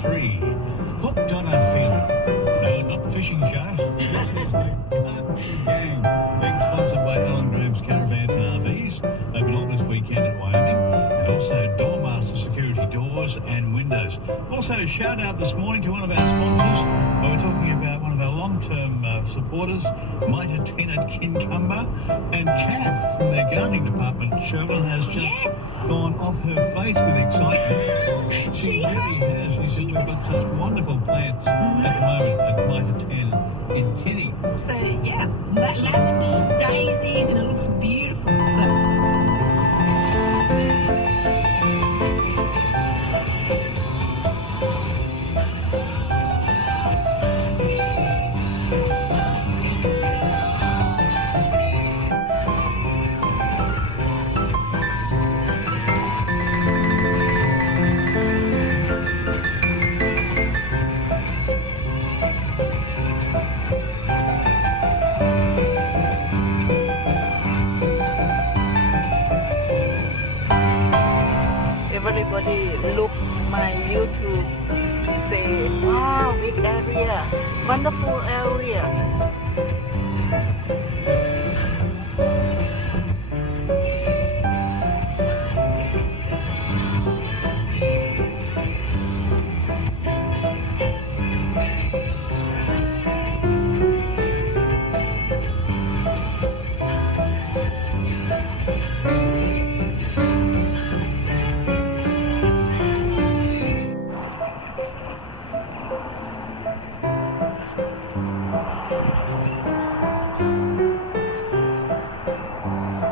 3. Hooked on a feeling. No, not the fishing show. This is the Carpool Gang, being sponsored by Alan Graham's Caravans and RVs. Open all this weekend at Wyoming. And also Doormaster Security Doors and Windows. Also, a shout out this morning to one of our sponsors. We're talking about one of our long-term supporters, Mitre Tina Kincumber, and Kath from their gardening department. Sherwin has just gone off her face with excitement. She really has. She said we've got such wonderful plants at the moment at Mitre 10 in Kenny. So yeah, lavenders, daisies, and it looks beautiful. So. Everybody look my YouTube, say, wow, big area, wonderful area.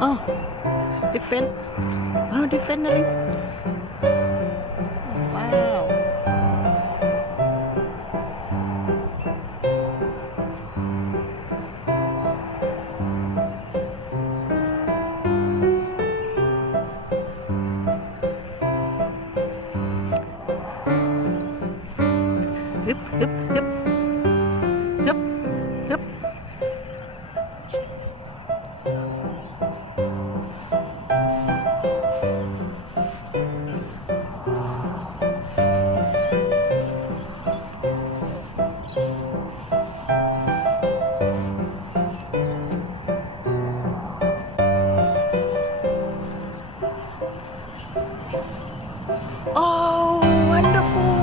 Oh, different. Oh, differently. Wow. Hip, hip, hip. Hip, hip. Oh, wonderful!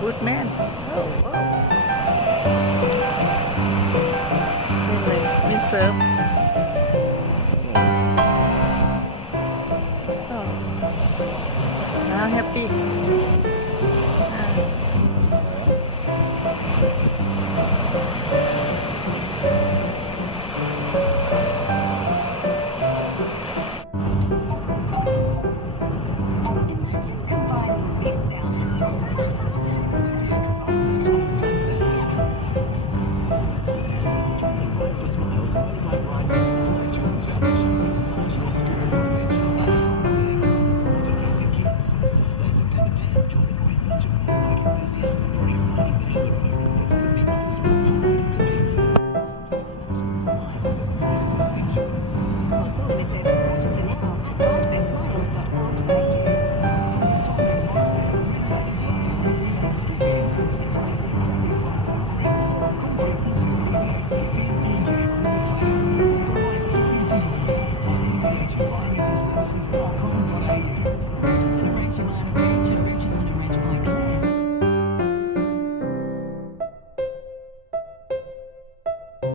Good man. Oh, wow. We serve. Oh. Now happy. Imagine